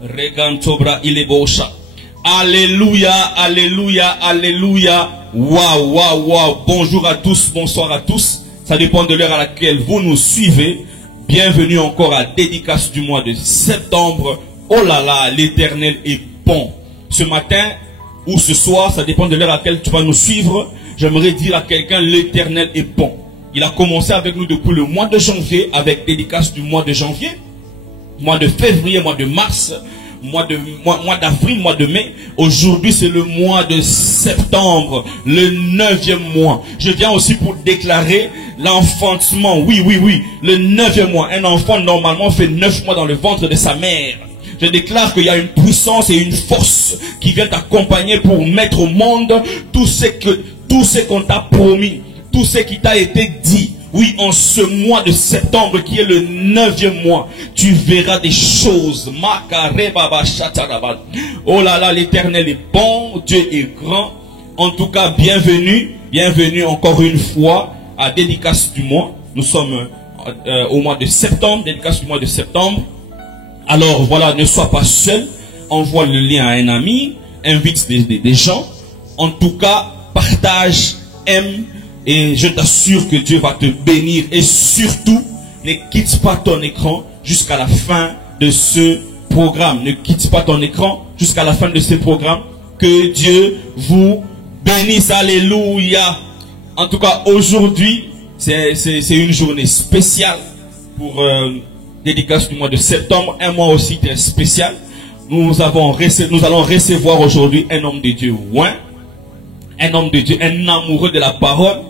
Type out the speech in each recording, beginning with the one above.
Regantobra ilebosha. Alléluia, alléluia, alléluia. Waouh, waouh, waouh. Bonjour à tous, bonsoir à tous. Ça dépend de l'heure à laquelle vous nous suivez. Bienvenue encore à Dédicace du mois de septembre. Oh là là, l'Éternel est bon. Ce matin ou ce soir, ça dépend de l'heure à laquelle tu vas nous suivre. J'aimerais dire à quelqu'un, l'Éternel est bon. Il a commencé avec nous depuis le mois de janvier, avec Dédicace du mois de janvier, mois de février, mois de mars, mois d'avril, mois de mai. Aujourd'hui, c'est le mois de septembre, le 9e mois. Je viens aussi pour déclarer l'enfantement. Oui, oui, oui, le 9e mois. Un enfant, normalement, fait 9 mois dans le ventre de sa mère. Je déclare qu'il y a une puissance et une force qui vient t'accompagner pour mettre au monde tout ce qu'on t'a promis, tout ce qui t'a été dit. Oui, en ce mois de septembre qui est le 9e mois, tu verras des choses. Oh là là, l'Éternel est bon, Dieu est grand. En tout cas, bienvenue, bienvenue encore une fois à Dédicace du mois. Nous sommes au mois de septembre, Dédicace du mois de septembre. Alors voilà, ne sois pas seul, envoie le lien à un ami, invite des gens. En tout cas, partage, aime. Et je t'assure que Dieu va te bénir. Et surtout, ne quitte pas ton écran jusqu'à la fin de ce programme. Ne quitte pas ton écran jusqu'à la fin de ce programme. Que Dieu vous bénisse. Alléluia. En tout cas, aujourd'hui, c'est une journée spéciale pour Dédicace du mois de septembre. Un mois aussi très spécial. Nous allons recevoir aujourd'hui un homme de Dieu. Ouais. Un homme de Dieu, un amoureux de la parole.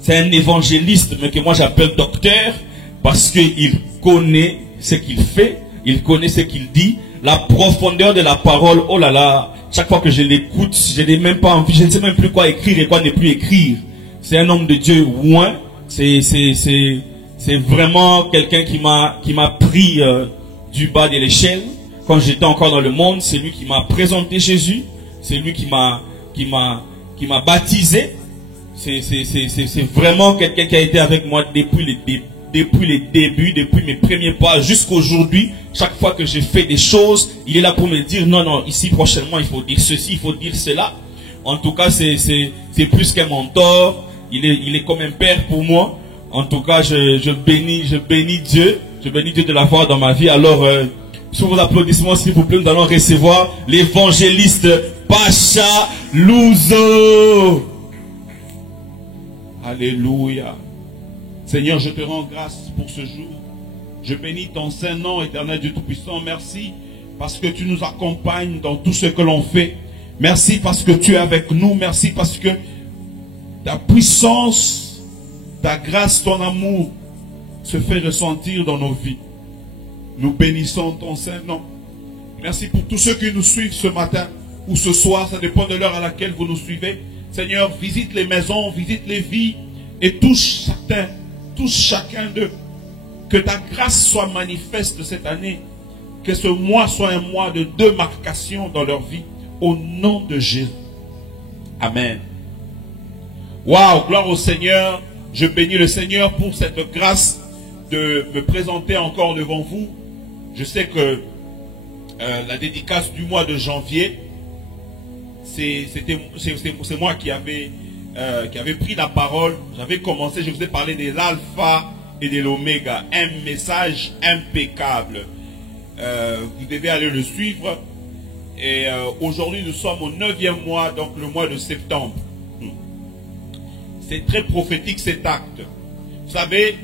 C'est un évangéliste, mais que moi j'appelle docteur, parce qu'il connaît ce qu'il fait, il connaît ce qu'il dit, la profondeur de la parole. Oh là là, chaque fois que je l'écoute, je n'ai même pas envie, je ne sais même plus quoi écrire et quoi ne plus écrire. C'est un homme de Dieu, ouin. C'est vraiment quelqu'un qui m'a pris du bas de l'échelle quand j'étais encore dans le monde. C'est lui qui m'a présenté Jésus, c'est lui qui m'a baptisé. C'est vraiment quelqu'un qui a été avec moi depuis les débuts, depuis mes premiers pas jusqu'à aujourd'hui. Chaque fois que je fais des choses, il est là pour me dire non, non, ici prochainement il faut dire ceci, il faut dire cela. En tout cas, c'est plus qu'un mentor. Il est comme un père pour moi. En tout cas, je bénis Dieu. Je bénis Dieu de l'avoir dans ma vie. Alors, sous vos applaudissements, s'il vous plaît, nous allons recevoir l'évangéliste Pacha Louzo. Alléluia. Seigneur, je te rends grâce pour ce jour. Je bénis ton saint nom, éternel Dieu Tout-Puissant. Merci parce que tu nous accompagnes dans tout ce que l'on fait. Merci parce que tu es avec nous. Merci parce que ta puissance, ta grâce, ton amour se fait ressentir dans nos vies. Nous bénissons ton saint nom. Merci pour tous ceux qui nous suivent ce matin ou ce soir. Ça dépend de l'heure à laquelle vous nous suivez. Seigneur, visite les maisons, visite les vies et touche chacun d'eux. Que ta grâce soit manifeste cette année. Que ce mois soit un mois de démarcation dans leur vie. Au nom de Jésus. Amen. Waouh, gloire au Seigneur. Je bénis le Seigneur pour cette grâce de me présenter encore devant vous. Je sais que la dédicace du mois de janvier, c'est moi qui avait pris la parole. J'avais commencé, je vous ai parlé de l'alpha et de l'oméga. Un message impeccable. Vous devez aller le suivre. Et aujourd'hui, nous sommes au 9e mois, donc le mois de septembre. C'est très prophétique cet acte. Vous savez,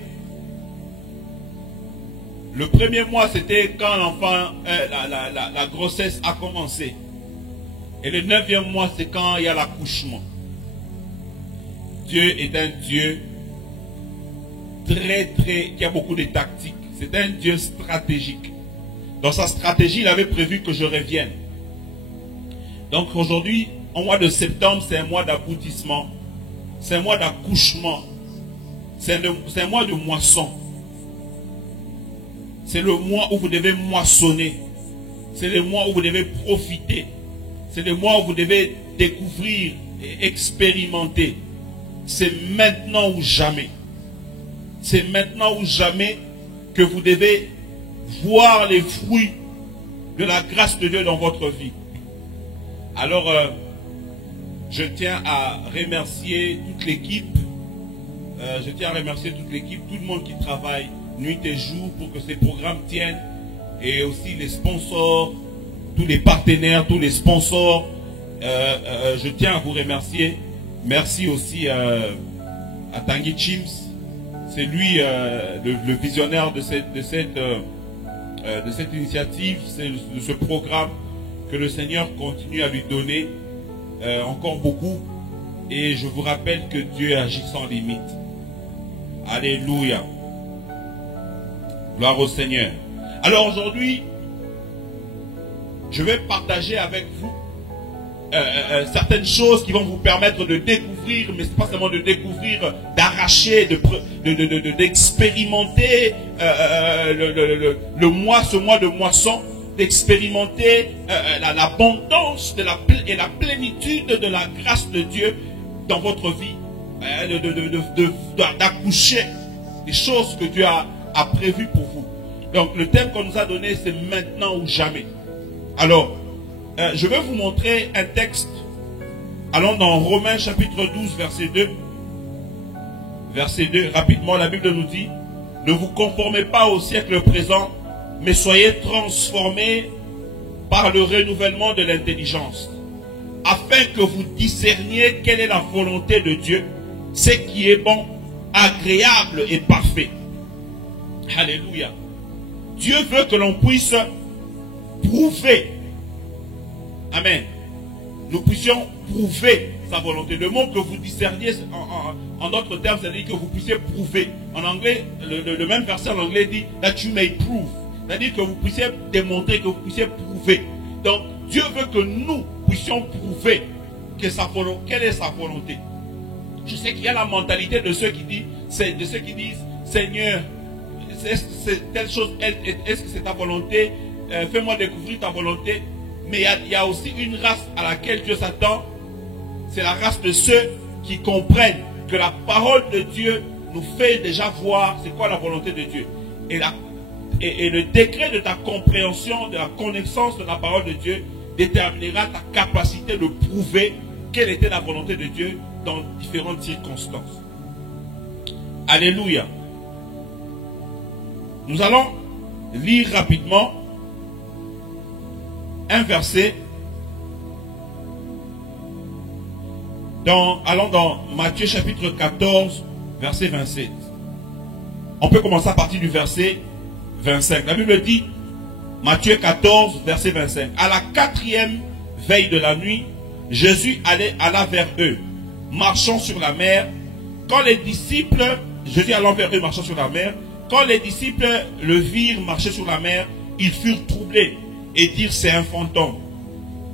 le premier mois, c'était quand l'enfant, la grossesse a commencé. Et le 9e mois, c'est quand il y a l'accouchement. Dieu est un Dieu qui a beaucoup de tactiques. C'est un Dieu stratégique. Dans sa stratégie, il avait prévu que je revienne. Donc aujourd'hui, en mois de septembre, c'est un mois d'aboutissement. C'est un mois d'accouchement. C'est un mois de moisson. C'est le mois où vous devez moissonner. C'est le mois où vous devez profiter. C'est le mois où vous devez découvrir et expérimenter. C'est maintenant ou jamais. C'est maintenant ou jamais que vous devez voir les fruits de la grâce de Dieu dans votre vie. Alors, je tiens à remercier toute l'équipe. Tout le monde qui travaille nuit et jour pour que ces programmes tiennent. Et aussi les sponsors, tous les partenaires, tous les sponsors. Je tiens à vous remercier. Merci aussi à Tanguy Chims. C'est lui le visionnaire de cette initiative, de ce programme. Que le Seigneur continue à lui donner encore beaucoup. Et je vous rappelle que Dieu agit sans limite. Alléluia. Gloire au Seigneur. Alors aujourd'hui, je vais partager avec vous certaines choses qui vont vous permettre de découvrir, mais c'est pas seulement de découvrir, d'arracher, d'expérimenter ce mois de moisson, d'expérimenter l'abondance et la plénitude de la grâce de Dieu dans votre vie, d'accoucher des choses que Dieu a prévues pour vous. Donc le thème qu'on nous a donné, c'est maintenant ou jamais. Alors, je vais vous montrer un texte. Allons dans Romains chapitre 12, verset 2. Verset 2, rapidement, la Bible nous dit: ne vous conformez pas au siècle présent, mais soyez transformés par le renouvellement de l'intelligence, afin que vous discerniez quelle est la volonté de Dieu, ce qui est bon, agréable et parfait. Alléluia. Dieu veut que l'on puisse prouver. Amen. Nous puissions prouver sa volonté. Le mot que vous discerniez en d'autres termes, c'est-à-dire que vous puissiez prouver. En anglais, le même verset en anglais dit that you may prove. C'est-à-dire que vous puissiez démontrer, que vous puissiez prouver. Donc, Dieu veut que nous puissions prouver quelle est sa volonté. Je sais qu'il y a la mentalité de ceux qui disent, Seigneur, c'est telle chose, est-ce que c'est ta volonté? Fais-moi découvrir ta volonté. Mais il y a aussi une race à laquelle Dieu s'attend. C'est la race de ceux qui comprennent que la parole de Dieu nous fait déjà voir c'est quoi la volonté de Dieu. Et le degré de ta compréhension, de la connaissance de la parole de Dieu déterminera ta capacité de prouver quelle était la volonté de Dieu dans différentes circonstances. Alléluia. Nous allons lire rapidement un verset. Allons dans Matthieu chapitre 14, verset 27. On peut commencer à partir du verset 25. La Bible dit, Matthieu 14, verset 25. À la 4e veille de la nuit, Jésus alla vers eux, marchant sur la mer. Quand les disciples, Jésus allant vers eux, marchant sur la mer, quand les disciples le virent marcher sur la mer, ils furent troublés et dirent c'est un fantôme.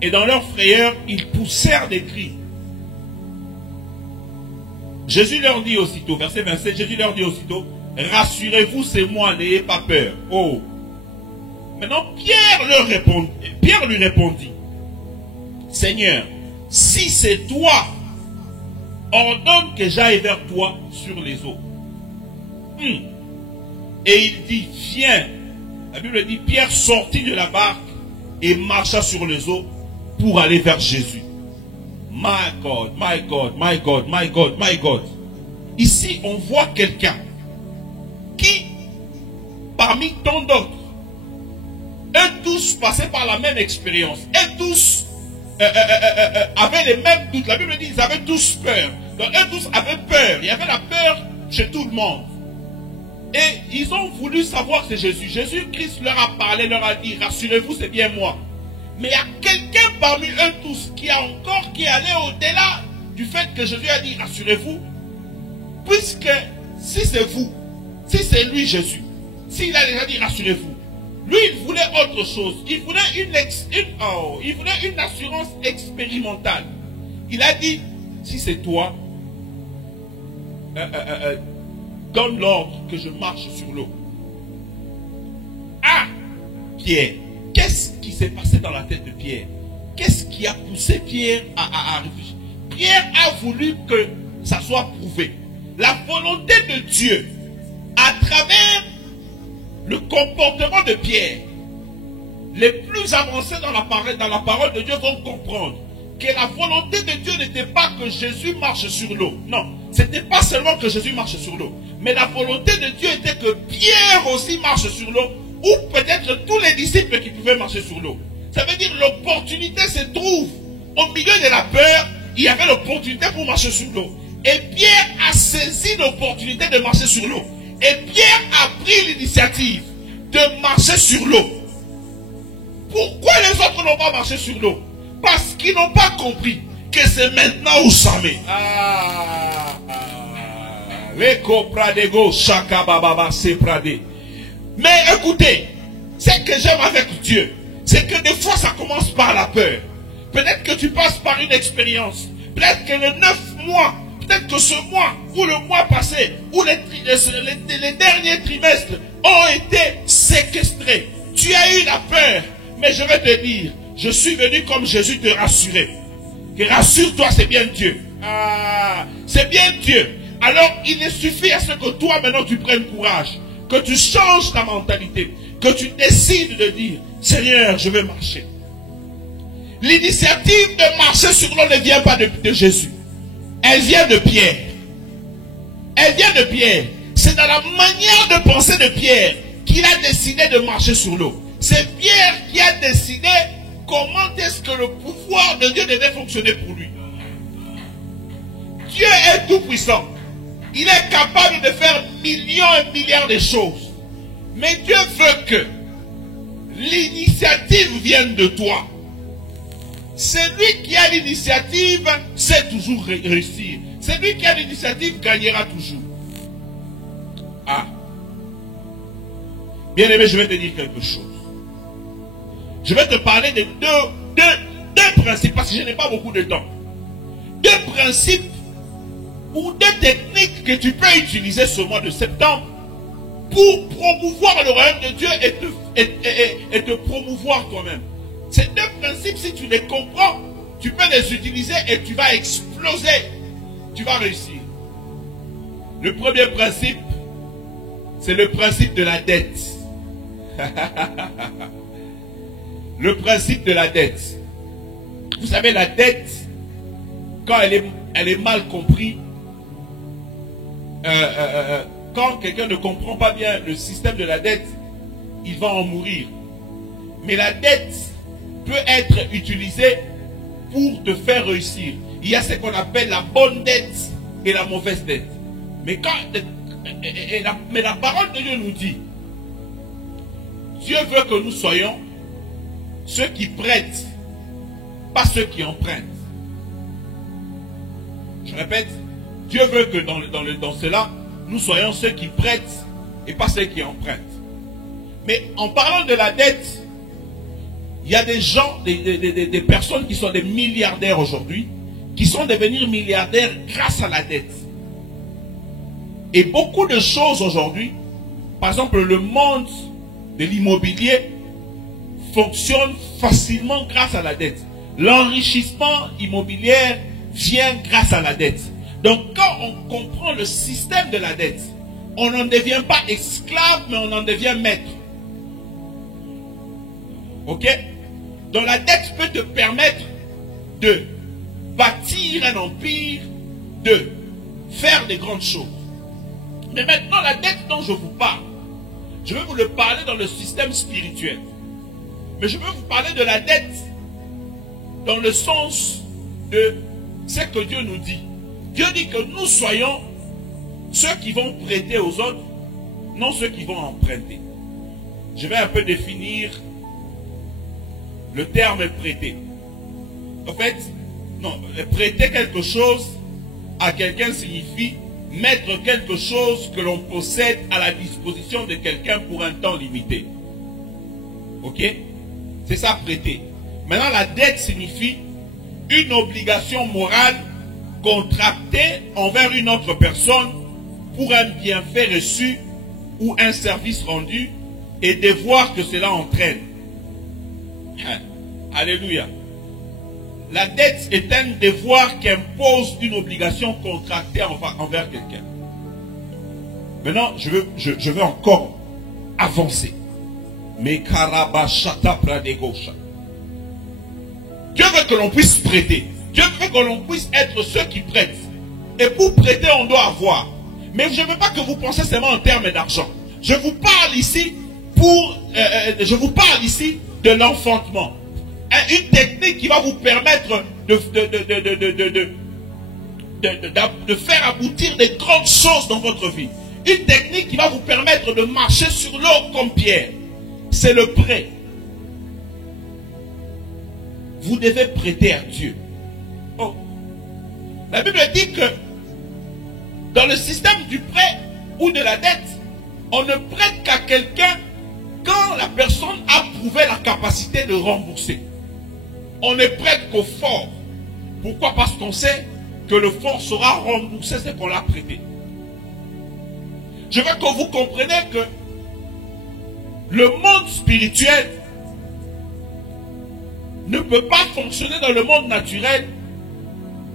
Et dans leur frayeur, ils poussèrent des cris. Jésus leur dit aussitôt, verset 27, Jésus leur dit aussitôt, rassurez-vous, c'est moi, n'ayez pas peur. Oh. Maintenant, Pierre lui répondit, Seigneur, si c'est toi, ordonne que j'aille vers toi sur les eaux. Et il dit, viens. La Bible dit, Pierre sortit de la barque et marcha sur les eaux pour aller vers Jésus. My God, my God, my God, my God, my God. Ici, on voit quelqu'un qui, parmi tant d'autres, eux tous passaient par la même expérience. Eux tous avaient les mêmes doutes. La Bible dit qu'ils avaient tous peur. Donc, eux tous avaient peur. Il y avait la peur chez tout le monde. Et ils ont voulu savoir c'est Jésus. Jésus-Christ leur a parlé, leur a dit, rassurez-vous, c'est bien moi. Mais il y a quelqu'un parmi eux tous qui est allé au-delà du fait que Jésus a dit, rassurez-vous. Puisque si c'est vous, si c'est lui Jésus, s'il a déjà dit, rassurez-vous, lui il voulait autre chose. Il voulait une assurance expérimentale. Il a dit, si c'est toi, donne l'ordre que je marche sur l'eau. Ah, Pierre, qu'est-ce qui s'est passé dans la tête de Pierre? Qu'est-ce qui a poussé Pierre à réfléchir? Pierre a voulu que ça soit prouvé. La volonté de Dieu, à travers le comportement de Pierre, les plus avancés dans la parole de Dieu vont comprendre que la volonté de Dieu n'était pas que Jésus marche sur l'eau. Non, ce n'était pas seulement que Jésus marche sur l'eau. Mais la volonté de Dieu était que Pierre aussi marche sur l'eau, ou peut-être tous les disciples qui pouvaient marcher sur l'eau. Ça veut dire l'opportunité se trouve au milieu de la peur. Il y avait l'opportunité pour marcher sur l'eau. Et Pierre a saisi l'opportunité de marcher sur l'eau. Et Pierre a pris l'initiative de marcher sur l'eau. Pourquoi les autres n'ont pas marché sur l'eau? Parce qu'ils n'ont pas compris que c'est maintenant ou jamais. Mais écoutez, ce que j'aime avec Dieu, c'est que des fois ça commence par la peur. Peut-être que tu passes par une expérience. Peut-être que les 9 mois, peut-être que ce mois ou le mois passé ou les derniers trimestres ont été séquestrés. Tu as eu la peur. Mais je vais te dire, je suis venu comme Jésus te rassurer. Que rassure-toi, c'est bien Dieu. C'est bien Dieu. Alors il suffit à ce que toi maintenant tu prennes courage. Que tu changes ta mentalité. Que tu décides de dire, Seigneur, je vais marcher. L'initiative de marcher sur l'eau ne vient pas de Jésus. Elle vient de Pierre. Elle vient de Pierre. C'est dans la manière de penser de Pierre qu'il a décidé de marcher sur l'eau. C'est Pierre qui a décidé comment est-ce que le pouvoir de Dieu devait fonctionner pour lui. Dieu est tout puissant. Il est capable de faire millions et milliards de choses. Mais Dieu veut que l'initiative vienne de toi. Celui qui a l'initiative sait toujours réussir. Celui qui a l'initiative gagnera toujours. Bien aimé, je vais te dire quelque chose. Je vais te parler de deux principes, parce que je n'ai pas beaucoup de temps. Deux principes ou deux techniques que tu peux utiliser ce mois de septembre pour promouvoir le royaume de Dieu et te promouvoir toi-même. Ces deux principes, si tu les comprends, tu peux les utiliser et tu vas exploser. Tu vas réussir. Le premier principe, c'est le principe de la dette. Le principe de la dette. Vous savez, la dette, quand elle est mal comprise, quand quelqu'un ne comprend pas bien le système de la dette, il va en mourir. Mais la dette peut être utilisée pour te faire réussir. Il y a ce qu'on appelle la bonne dette et la mauvaise dette. Mais la parole de Dieu nous dit, Dieu veut que nous soyons ceux qui prêtent, pas ceux qui empruntent. Je répète, Dieu veut que dans cela, nous soyons ceux qui prêtent et pas ceux qui empruntent. Mais en parlant de la dette, il y a des gens, des personnes qui sont des milliardaires aujourd'hui, qui sont devenus milliardaires grâce à la dette. Et beaucoup de choses aujourd'hui, par exemple le monde de l'immobilier, fonctionne facilement grâce à la dette. L'enrichissement immobilier vient grâce à la dette. Donc quand on comprend le système de la dette, on n'en devient pas esclave, mais on en devient maître. Ok? Donc la dette peut te permettre de bâtir un empire, de faire des grandes choses. Mais maintenant, la dette dont je vous parle, je vais vous le parler dans le système spirituel. Mais je veux vous parler de la dette dans le sens de ce que Dieu nous dit. Dieu dit que nous soyons ceux qui vont prêter aux autres, non ceux qui vont emprunter. Je vais un peu définir le terme prêter. En fait, non, prêter quelque chose à quelqu'un signifie mettre quelque chose que l'on possède à la disposition de quelqu'un pour un temps limité. Ok? C'est ça, prêter. Maintenant, la dette signifie une obligation morale contractée envers une autre personne pour un bienfait reçu ou un service rendu et devoir que cela entraîne. Alléluia. La dette est un devoir qui impose une obligation contractée envers quelqu'un. Maintenant, je veux encore avancer. Mais karabashata pradegosha. Dieu veut que l'on puisse prêter. Dieu veut que l'on puisse être ceux qui prêtent. Et pour prêter, on doit avoir. Mais je ne veux pas que vous pensiez seulement en termes d'argent. Je vous parle ici de l'enfantement. Une technique qui va vous permettre de faire aboutir des grandes choses dans votre vie. Une technique qui va vous permettre de marcher sur l'eau comme Pierre. C'est le prêt. Vous devez prêter à Dieu. Oh. La Bible dit que dans le système du prêt ou de la dette, on ne prête qu'à quelqu'un quand la personne a prouvé la capacité de rembourser. On ne prête qu'au fort. Pourquoi? Parce qu'on sait que le fort saura rembourser ce qu'on l'a prêté. Je veux que vous compreniez que le monde spirituel ne peut pas fonctionner dans le monde naturel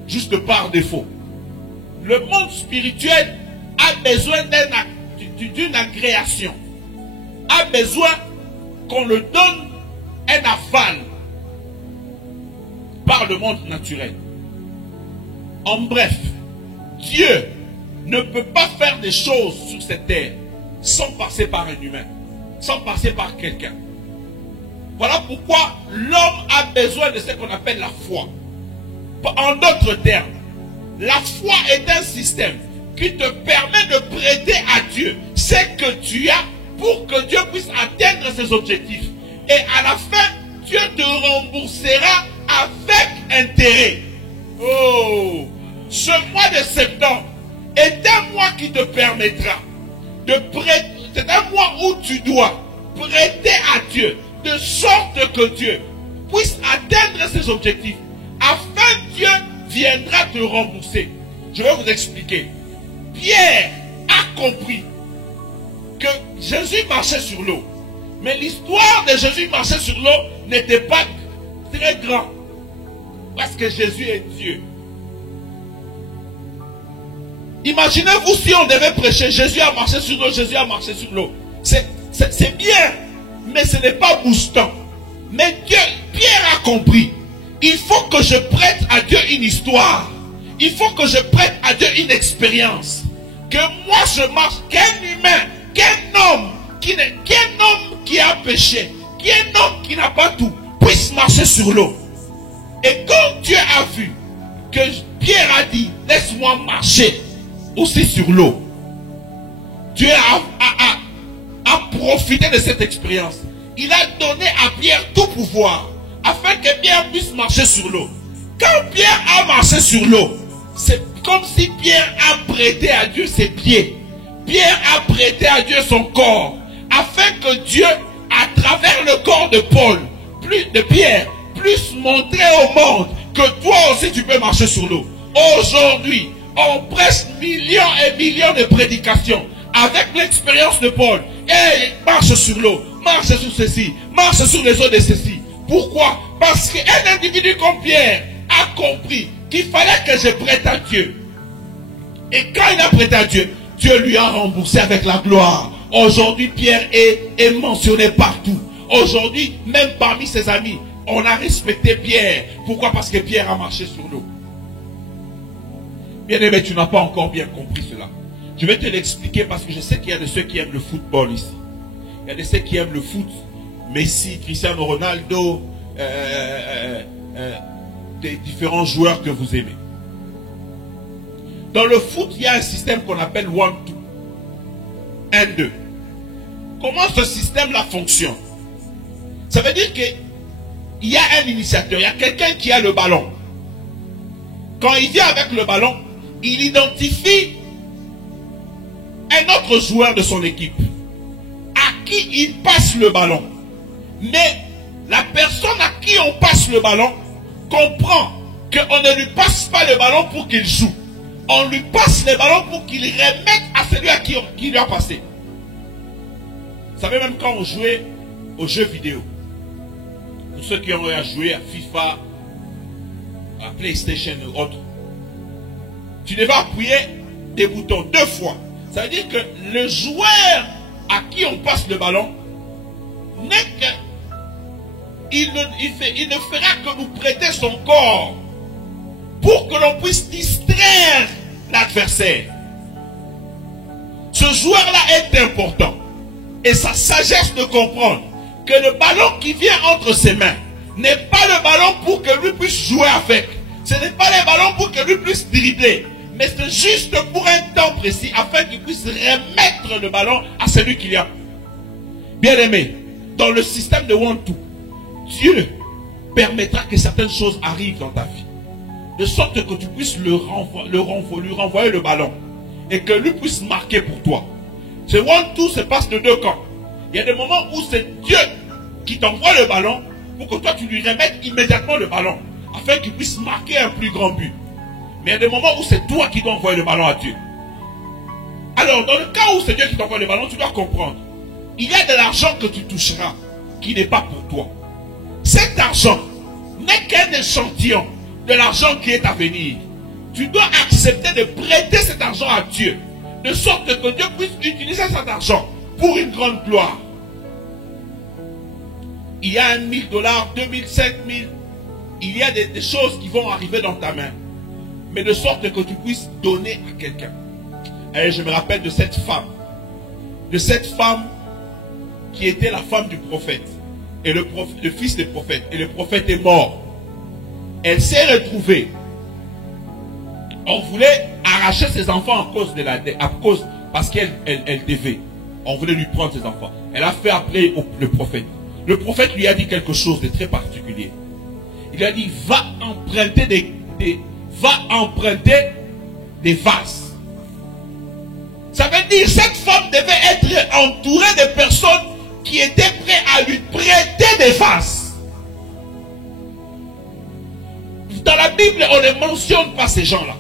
juste par défaut. Le monde spirituel a besoin d'une agréation, a besoin qu'on le donne un aval par le monde naturel. En bref, Dieu ne peut pas faire des choses sur cette terre sans passer par un humain, sans passer par quelqu'un. Voilà pourquoi l'homme a besoin de ce qu'on appelle la foi. En d'autres termes, la foi est un système qui te permet de prêter à Dieu ce que tu as pour que Dieu puisse atteindre ses objectifs. Et à la fin, Dieu te remboursera avec intérêt. Oh, ce mois de septembre est un mois qui te permettra de prêter. C'est un mois où tu dois prêter à Dieu de sorte que Dieu puisse atteindre ses objectifs. Afin Dieu viendra te rembourser. Je vais vous expliquer. Pierre a compris que Jésus marchait sur l'eau. Mais l'histoire de Jésus marcher sur l'eau n'était pas très grande. Parce que Jésus est Dieu. Imaginez-vous si on devait prêcher Jésus a marché sur l'eau, Jésus a marché sur l'eau. C'est bien, mais ce n'est pas boostant. Mais Pierre a compris. Il faut que je prête à Dieu une histoire. Il faut que je prête à Dieu une expérience. Que moi je marche, qu'un humain, qu'un homme qui a péché, qu'un homme qui n'a pas tout, puisse marcher sur l'eau. Et quand Dieu a vu que Pierre a dit, laisse-moi marcher aussi sur l'eau, Dieu a profité de cette expérience. Il a donné à Pierre tout pouvoir afin que Pierre puisse marcher sur l'eau. Quand Pierre a marché sur l'eau, c'est comme si Pierre a prêté à Dieu ses pieds. Pierre a prêté à Dieu son corps afin que Dieu, à travers le corps de Paul, de Pierre, puisse montrer au monde que toi aussi tu peux marcher sur l'eau. Aujourd'hui, on prêche millions et millions de prédications avec l'expérience de Paul. Et marche sur l'eau, marche sur ceci, marche sur les eaux de ceci. Pourquoi? Parce qu'un individu comme Pierre a compris qu'il fallait que je prête à Dieu. Et quand il a prêté à Dieu, Dieu lui a remboursé avec la gloire. Aujourd'hui, Pierre est mentionné partout. Aujourd'hui, même parmi ses amis, on a respecté Pierre. Pourquoi? Parce que Pierre a marché sur l'eau. Bien aimé, tu n'as pas encore bien compris cela. Je vais te l'expliquer parce que je sais qu'il y a de ceux qui aiment le football ici. Il y a de ceux qui aiment le foot. Messi, Cristiano Ronaldo, des différents joueurs que vous aimez. Dans le foot, il y a un système qu'on appelle 1-2. 1-2. Comment ce système-là fonctionne? Ça veut dire qu'il y a un initiateur, il y a quelqu'un qui a le ballon. Quand il vient avec le ballon, il identifie un autre joueur de son équipe à qui il passe le ballon. Mais la personne à qui on passe le ballon comprend qu'on ne lui passe pas le ballon pour qu'il joue. On lui passe le ballon pour qu'il remette à celui à qui lui a passé. Vous savez, même quand on jouait aux jeux vidéo, pour ceux qui ont eu à jouer à FIFA, à PlayStation ou autre, tu devais appuyer des boutons 2 fois. Ça veut dire que le joueur à qui on passe le ballon il ne fera que nous prêter son corps pour que l'on puisse distraire l'adversaire. Ce joueur-là est important. Et sa sagesse de comprendre que le ballon qui vient entre ses mains n'est pas le ballon pour que lui puisse jouer avec. Ce n'est pas le ballon pour que lui puisse dribbler. Mais c'est juste pour un temps précis afin qu'il puisse remettre le ballon à celui qui l'a. Bien aimé, dans le système de 1-2, Dieu permettra que certaines choses arrivent dans ta vie. De sorte que tu puisses lui renvoyer le ballon. Et que lui puisse marquer pour toi. Ce 1-2 se passe de deux camps. Il y a des moments où c'est Dieu qui t'envoie le ballon pour que toi tu lui remettes immédiatement le ballon afin qu'il puisse marquer un plus grand but. Mais il y a des moments où c'est toi qui dois envoyer le ballon à Dieu. Alors, dans le cas où c'est Dieu qui t'envoie le ballon, tu dois comprendre. Il y a de l'argent que tu toucheras qui n'est pas pour toi. Cet argent n'est qu'un échantillon de l'argent qui est à venir. Tu dois accepter de prêter cet argent à Dieu. De sorte que Dieu puisse utiliser cet argent pour une grande gloire. Il y a $1000, 2000, 5000. Il y a des choses qui vont arriver dans ta main. Mais de sorte que tu puisses donner à quelqu'un. Et je me rappelle de cette femme. De cette femme qui était la femme du prophète. Et le fils du prophète. Et le prophète est mort. Elle s'est retrouvée. On voulait arracher ses enfants à cause de la dette, parce qu'elle devait. On voulait lui prendre ses enfants. Elle a fait appeler le prophète. Le prophète lui a dit quelque chose de très particulier. Il a dit, va emprunter des vases. Ça veut dire, cette femme devait être entourée de personnes qui étaient prêtes à lui prêter des vases. Dans la Bible, on ne mentionne pas ces gens-là.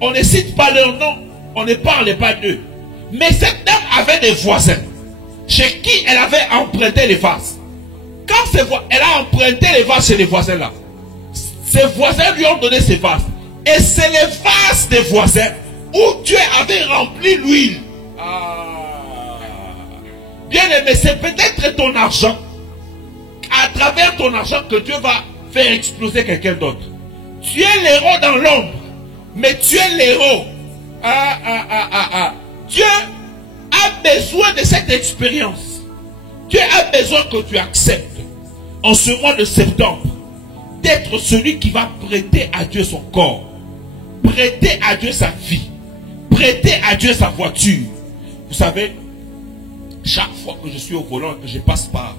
On ne cite pas leur nom, on ne parle pas d'eux. Mais cette dame avait des voisins chez qui elle avait emprunté les vases. Quand elle a emprunté les vases chez les voisins là, ses voisins lui ont donné ces vases. Et c'est les vases des voisins où Dieu avait rempli l'huile. Bien aimé, c'est peut-être ton argent. À travers ton argent que Dieu va faire exploser quelqu'un d'autre. Tu es l'héros dans l'ombre. Mais tu es l'héros. Dieu a besoin de cette expérience. Dieu a besoin que tu acceptes en ce mois de septembre d'être celui qui va prêter à Dieu son corps, prêter à Dieu sa vie, prêter à Dieu sa voiture. Vous savez, chaque fois que je suis au volant et que je passe par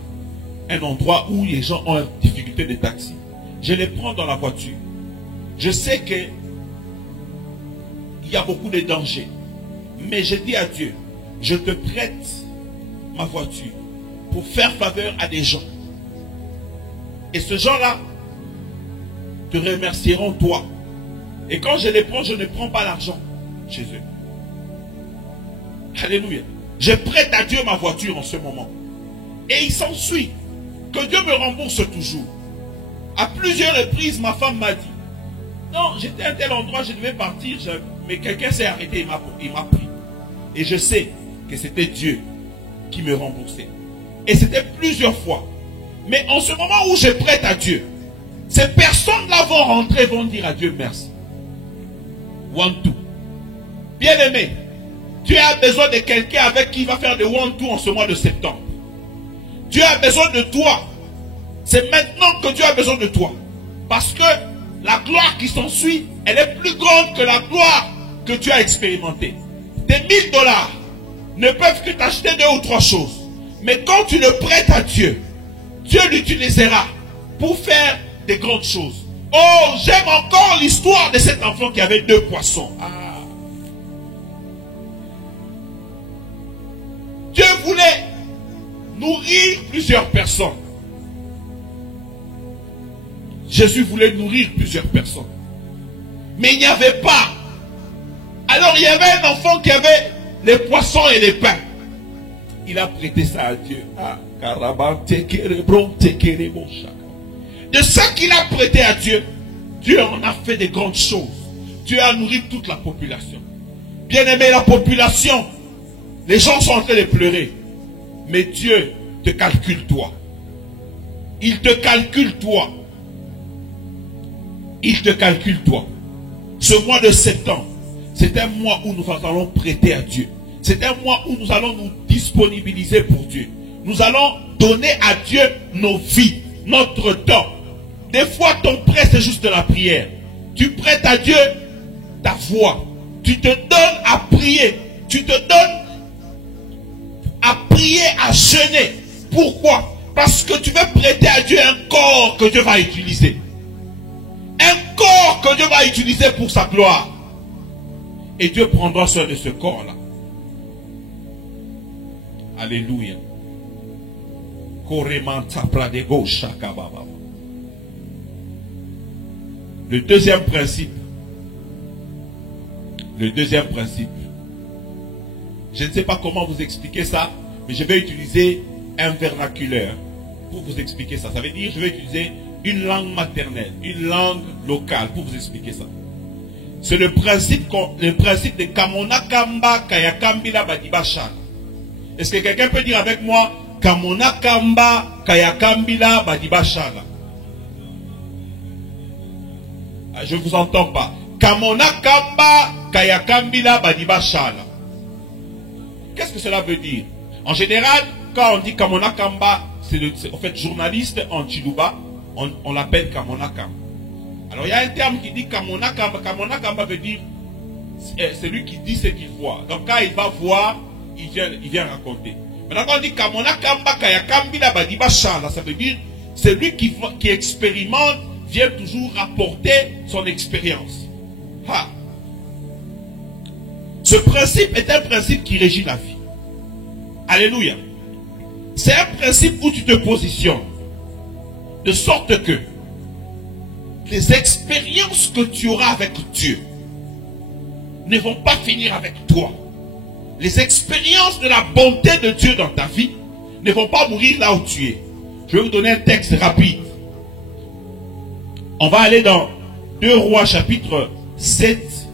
un endroit où les gens ont une difficulté de taxi, je les prends dans la voiture. Je sais que il y a beaucoup de dangers. Mais je dis à Dieu, je te prête ma voiture pour faire faveur à des gens. Et ces gens-là te remercieront toi. Et quand je les prends, je ne prends pas l'argent chez eux. Alléluia. Je prête à Dieu ma voiture en ce moment. Et il s'ensuit que Dieu me rembourse toujours. À plusieurs reprises, ma femme m'a dit, non, j'étais à tel endroit, je devais partir, mais quelqu'un s'est arrêté, il m'a pris. Et je sais que c'était Dieu qui me remboursait. Et c'était plusieurs fois. Mais en ce moment où je prête à Dieu, ces personnes-là vont rentrer, vont dire à Dieu merci. 1-2. Bien-aimé, Dieu a besoin de quelqu'un avec qui il va faire des 1-2 en ce mois de septembre. Dieu a besoin de toi. C'est maintenant que Dieu a besoin de toi. Parce que la gloire qui s'ensuit, elle est plus grande que la gloire que tu as expérimentée. Tes $1000 ne peuvent que t'acheter 2 ou 3 choses. Mais quand tu le prêtes à Dieu, Dieu l'utilisera pour faire des grandes choses. Oh, j'aime encore l'histoire de cet enfant qui avait 2 poissons. Dieu voulait nourrir plusieurs personnes. Jésus voulait nourrir plusieurs personnes. Mais il n'y avait pas. Alors il y avait un enfant qui avait les poissons et les pains. Il a prêté ça à Dieu. De ce qu'il a prêté à Dieu, Dieu en a fait des grandes choses. Dieu a nourri toute la population. Bien aimé, la population, les gens sont en train de pleurer. Mais Dieu te calcule toi. Il te calcule toi. Il te calcule toi. Ce mois de septembre, c'est un mois où nous allons prêter à Dieu. C'est un mois où nous allons nous disponibiliser pour Dieu. Nous allons donner à Dieu nos vies, notre temps. Des fois, ton prêt, c'est juste de la prière. Tu prêtes à Dieu ta foi. Tu te donnes à prier. Tu te donnes à prier, à jeûner. Pourquoi? Parce que tu veux prêter à Dieu un corps que Dieu va utiliser. Un corps que Dieu va utiliser pour sa gloire. Et Dieu prendra soin de ce corps-là. Alléluia. Le deuxième principe. Le deuxième principe. Je ne sais pas comment vous expliquer ça, mais je vais utiliser un vernaculaire pour vous expliquer ça. Ça veut dire, je vais utiliser une langue maternelle, une langue locale pour vous expliquer ça. C'est le principe de Kamona Kamba Kayakambila Badiba Shana. Est-ce que quelqu'un peut dire avec moi Kamona Kamba Kayakambila Badiba Shana? Je ne vous entends pas. Kamona Kamba Kayakambila Badiba Shana. Qu'est-ce que cela veut dire? En général, quand on dit Kamona Kamba, c'est en fait journaliste en Chiluba, on l'appelle Kamona Kamba. Alors il y a un terme qui dit Kamona Kamba. Kamona Kamba veut dire c'est lui qui dit ce qu'il voit. Donc quand il va voir, il vient raconter. Maintenant quand on dit Kamona Kamba Kayakambila Badiba Shana, ça veut dire c'est lui qui expérimente, vient toujours rapporter son expérience. Ce principe est un principe qui régit la vie. Alléluia. C'est un principe où tu te positionnes. De sorte que les expériences que tu auras avec Dieu ne vont pas finir avec toi. Les expériences de la bonté de Dieu dans ta vie ne vont pas mourir là où tu es. Je vais vous donner un texte rapide. On va aller dans 2 Rois chapitre 7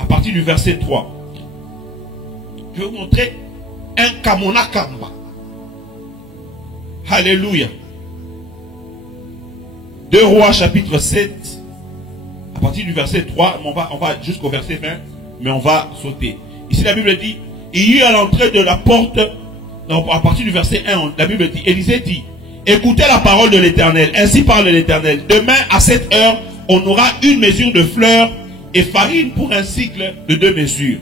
à partir du verset 3. Je vais vous montrer un Kamona Kamba. Alléluia. 2 Rois chapitre 7 à partir du verset 3. On va jusqu'au verset 20, mais on va sauter. Ici la Bible dit, il y eut à l'entrée de la porte, à partir du verset 1, la Bible dit, Élisée dit, écoutez la parole de l'Éternel, ainsi parle l'Éternel. Demain à cette heure, on aura une mesure de fleurs et farine pour un cycle de 2 mesures.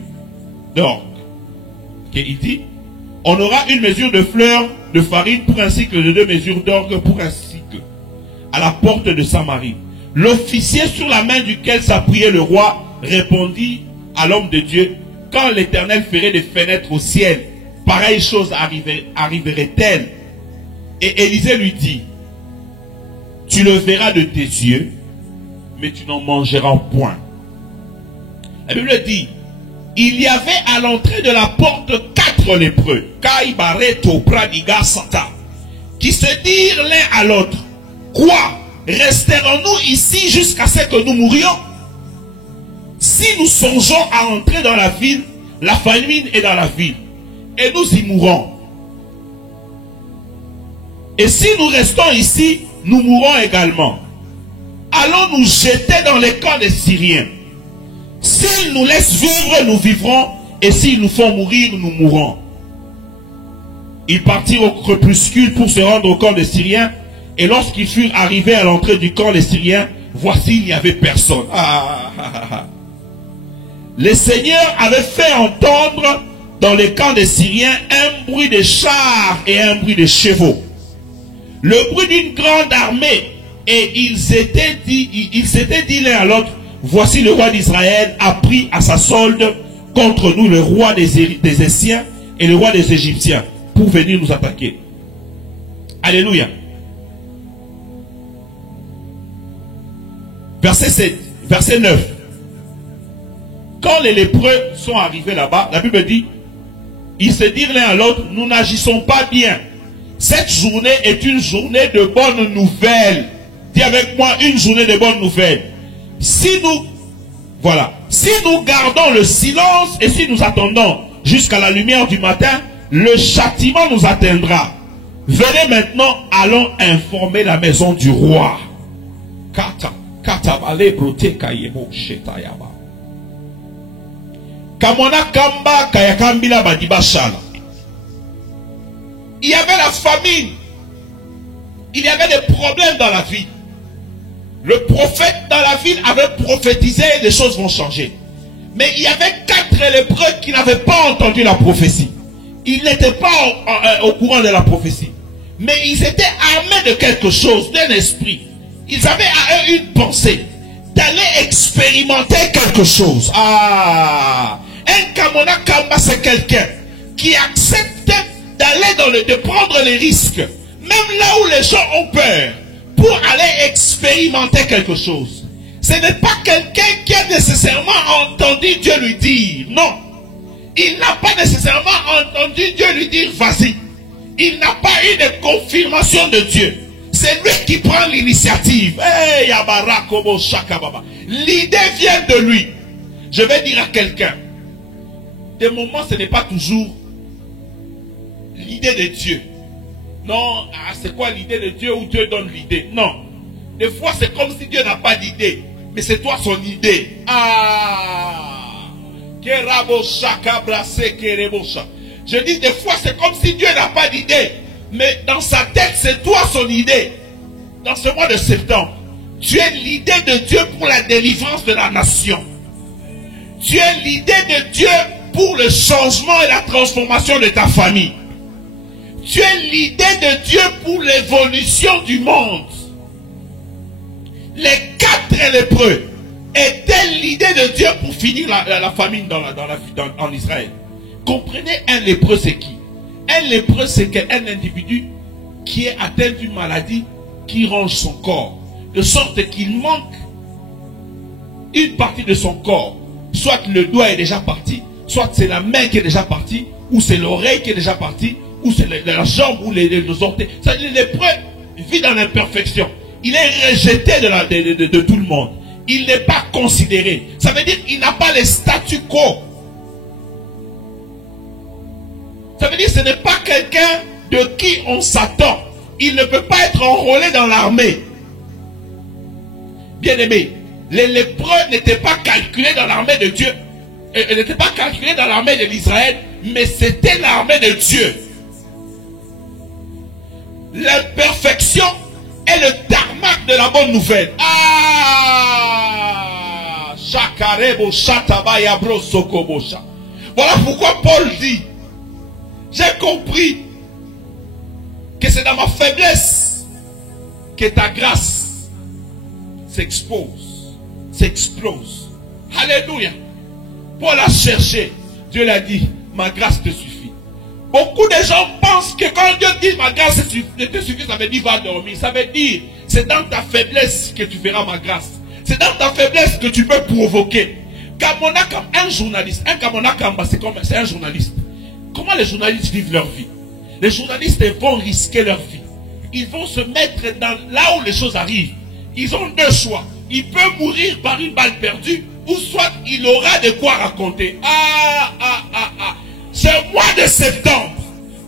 Donc, il dit, on aura une mesure de fleurs, de farine pour un cycle de 2 mesures d'orgue pour un cycle. À la porte de Samarie. L'officier sur la main duquel s'appuyait le roi répondit à l'homme de Dieu, quand l'Éternel ferait des fenêtres au ciel, pareille chose arriverait-elle? Et Élisée lui dit, tu le verras de tes yeux, mais tu n'en mangeras point. La Bible dit, il y avait à l'entrée de la porte 4 lépreux, qui se dirent l'un à l'autre, quoi? Resterons-nous ici jusqu'à ce que nous mourions? Si nous songeons à entrer dans la ville, la famine est dans la ville, et nous y mourrons. Et si nous restons ici, nous mourrons également. Allons nous jeter dans les camps des Syriens. S'ils nous laissent vivre, nous vivrons, et s'ils nous font mourir, nous mourrons. Ils partirent au crépuscule pour se rendre au camp des Syriens, et lorsqu'ils furent arrivés à l'entrée du camp des Syriens, voici, il n'y avait personne. Le Seigneur avait fait entendre dans les camps des Syriens un bruit de chars et un bruit de chevaux. Le bruit d'une grande armée, et ils s'étaient dit l'un à l'autre, voici le roi d'Israël a pris à sa solde contre nous le roi des Essiens et le roi des Égyptiens pour venir nous attaquer. Alléluia. Verset 7, verset 9. Quand les lépreux sont arrivés là-bas, la Bible dit, ils se dirent l'un à l'autre, nous n'agissons pas bien. Cette journée est une journée de bonnes nouvelles. Dis avec moi, une journée de bonnes nouvelles. Si nous gardons le silence et si nous attendons jusqu'à la lumière du matin, le châtiment nous atteindra. Venez maintenant, allons informer la maison du roi. Kata, katabale brote kayebo shetayaba. Kamona kamba kayakambila badiba shala. Il y avait la famine. Il y avait des problèmes dans la vie. Le prophète dans la ville avait prophétisé et les choses vont changer. Mais il y avait 4 lépreux qui n'avaient pas entendu la prophétie. Ils n'étaient pas au courant de la prophétie. Mais ils étaient armés de quelque chose, d'un esprit. Ils avaient à eux une pensée d'aller expérimenter quelque chose. Ah, un Kamona Kamba, c'est quelqu'un qui accepte d'aller de prendre les risques, même là où les gens ont peur, pour aller expérimenter quelque chose. Ce n'est pas quelqu'un qui a nécessairement entendu Dieu lui dire. Non. Il n'a pas nécessairement entendu Dieu lui dire vas-y. Il n'a pas eu de confirmation de Dieu. C'est lui qui prend l'initiative. Hey, l'idée vient de lui. Je vais dire à quelqu'un, des moments ce n'est pas toujours l'idée de Dieu. Non, c'est quoi l'idée de Dieu où Dieu donne l'idée? Non. Des fois, c'est comme si Dieu n'a pas d'idée. Mais c'est toi son idée. Ah. Je dis des fois, c'est comme si Dieu n'a pas d'idée. Mais dans sa tête, c'est toi son idée. Dans ce mois de septembre, tu es l'idée de Dieu pour la délivrance de la nation. Tu es l'idée de Dieu pour le changement et la transformation de ta famille. Tu es l'idée de Dieu pour l'évolution du monde. Les 4 lépreux étaient l'idée de Dieu pour finir la famine en Israël. Comprenez, un lépreux c'est qui? Un lépreux c'est un individu qui est atteint d'une maladie qui ronge son corps. De sorte qu'il manque une partie de son corps. Soit le doigt est déjà parti, soit c'est la main qui est déjà partie, ou c'est l'oreille qui est déjà partie, ou c'est la jambe ou les orteils. C'est-à-dire lépreux vit dans l'imperfection. Il est rejeté de tout le monde. Il n'est pas considéré. Ça veut dire qu'il n'a pas le statu quo. Ça veut dire que ce n'est pas quelqu'un de qui on s'attend. Il ne peut pas être enrôlé dans l'armée. Bien aimé, les lépreux n'étaient pas calculés dans l'armée de Dieu. Ils n'étaient pas calculés dans l'armée de l'Israël, mais c'était l'armée de Dieu. L'imperfection est le tarmac de la bonne nouvelle. Ah! Voilà pourquoi Paul dit, j'ai compris que c'est dans ma faiblesse que ta grâce s'expose, s'explose. Alléluia. Paul a cherché. Dieu l'a dit, ma grâce te suffit. Beaucoup de gens pensent que quand Dieu dit ma grâce te suffit, ça veut dire va dormir. Ça veut dire, c'est dans ta faiblesse que tu verras ma grâce. C'est dans ta faiblesse que tu peux provoquer. Kamona, comme un journaliste, un Kamona Kamba, c'est un journaliste. Comment les journalistes vivent leur vie? Les journalistes vont risquer leur vie. Ils vont se mettre là où les choses arrivent. Ils ont 2 choix. Il peut mourir par une balle perdue, ou soit il aura de quoi raconter. Ce mois de septembre,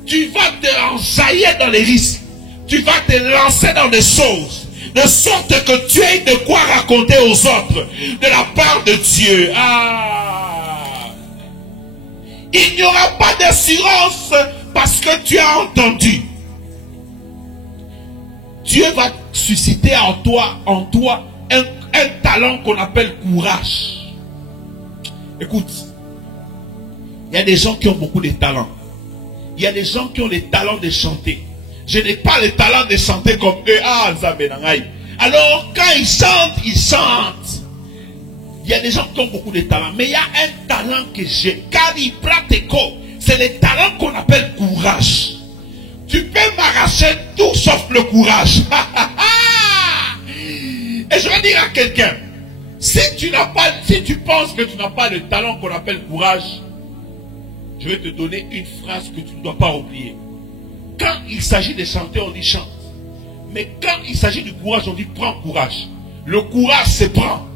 tu vas te enjaillir dans les risques. Tu vas te lancer dans des choses, de sorte que tu aies de quoi raconter aux autres, de la part de Dieu. Il n'y aura pas d'assurance parce que tu as entendu. Dieu va susciter en toi un talent qu'on appelle courage. Écoute, il y a des gens qui ont beaucoup de talents. Il y a des gens qui ont le talent de chanter. Je n'ai pas le talent de chanter comme eux. Alors, quand ils chantent. Il y a des gens qui ont beaucoup de talent. Mais il y a un talent que j'ai. C'est le talent qu'on appelle courage. Tu peux m'arracher tout sauf le courage. Et je vais dire à quelqu'un, si tu penses que tu n'as pas le talent qu'on appelle courage, je vais te donner une phrase que tu ne dois pas oublier. Quand il s'agit de chanter, on dit chante. Mais quand il s'agit du courage, on dit prends courage. Le courage se prend.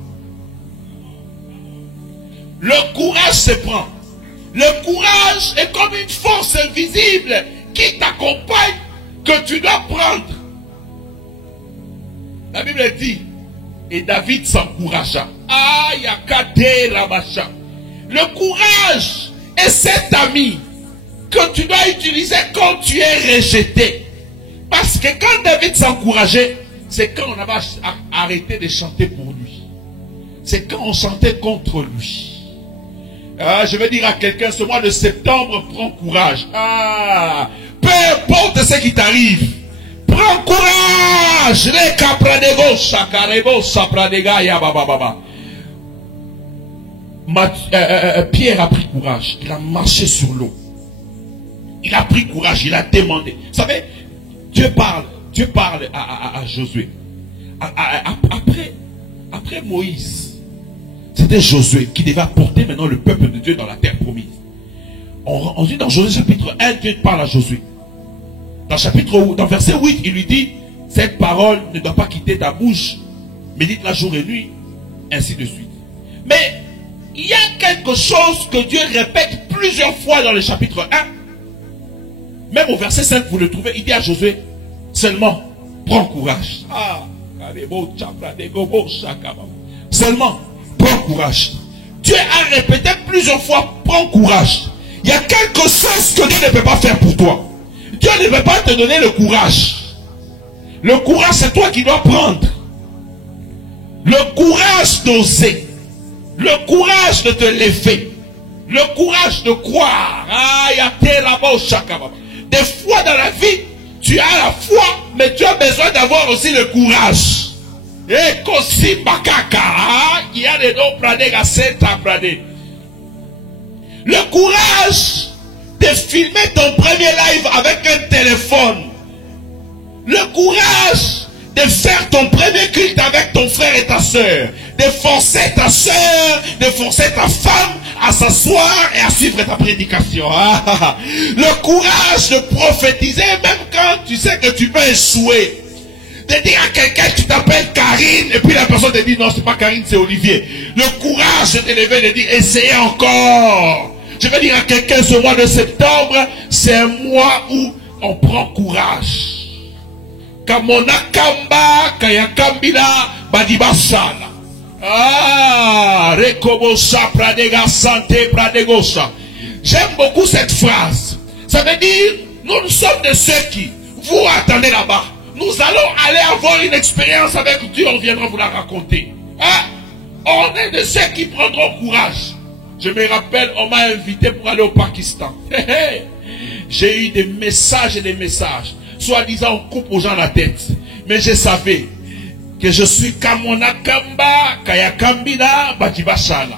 Le courage se prend. Le courage est comme une force invisible qui t'accompagne que tu dois prendre. La Bible dit, et David s'encouragea. Le courage est cet ami que tu dois utiliser quand tu es rejeté. Parce que quand David s'encourageait, c'est quand on avait arrêté de chanter pour lui. C'est quand on chantait contre lui. Je vais dire à quelqu'un, ce mois de septembre, prends courage. Peu importe ce qui t'arrive, prends courage. Pierre a pris courage. Il a marché sur l'eau. Il a pris courage. Il a demandé. Vous savez, Dieu parle à Josué. Après Moïse, c'était Josué qui devait apporter maintenant le peuple de Dieu dans la terre promise. On dit dans Josué chapitre 1, Dieu parle à Josué. Dans verset 8, il lui dit, cette parole ne doit pas quitter ta bouche, médite-la jour et nuit, ainsi de suite. Mais il y a quelque chose que Dieu répète plusieurs fois dans le chapitre 1. Même au verset 5, vous le trouvez, il dit à Josué, seulement, prends courage. Seulement, prends courage. Dieu a répété plusieurs fois, prends courage. Il y a quelque chose que Dieu ne peut pas faire pour toi. Dieu ne peut pas te donner le courage. Le courage, c'est toi qui dois prendre. Le courage d'oser. Le courage de te lever. Le courage de croire. Des fois dans la vie, tu as la foi, mais tu as besoin d'avoir aussi le courage. Le courage de filmer ton premier live avec un téléphone. Le courage de faire ton premier culte avec ton frère et ta soeur. De forcer ta soeur, de forcer ta femme à s'asseoir et à suivre ta prédication. Le courage de prophétiser même quand tu sais que tu peux échouer. De dire à quelqu'un tu t'appelles Karine et puis la personne te dit non c'est pas Karine c'est Olivier. Le courage de te lever et de dire essayez encore. Je vais dire à quelqu'un ce mois de septembre c'est un mois où on prend courage. Kamona kamba kayakambila badibasala. Rekobosa pradega santé pradegosa. J'aime beaucoup cette phrase. Ça veut dire nous sommes de ceux qui vous attendez là-bas. Nous allons aller avoir une expérience avec Dieu, on viendra vous la raconter. On est de ceux qui prendront courage. Je me rappelle, on m'a invité pour aller au Pakistan. J'ai eu des messages et des messages. Soi-disant, on coupe aux gens la tête. Mais je savais que je suis Kamona Kamba, Kayakambina, Badibashala.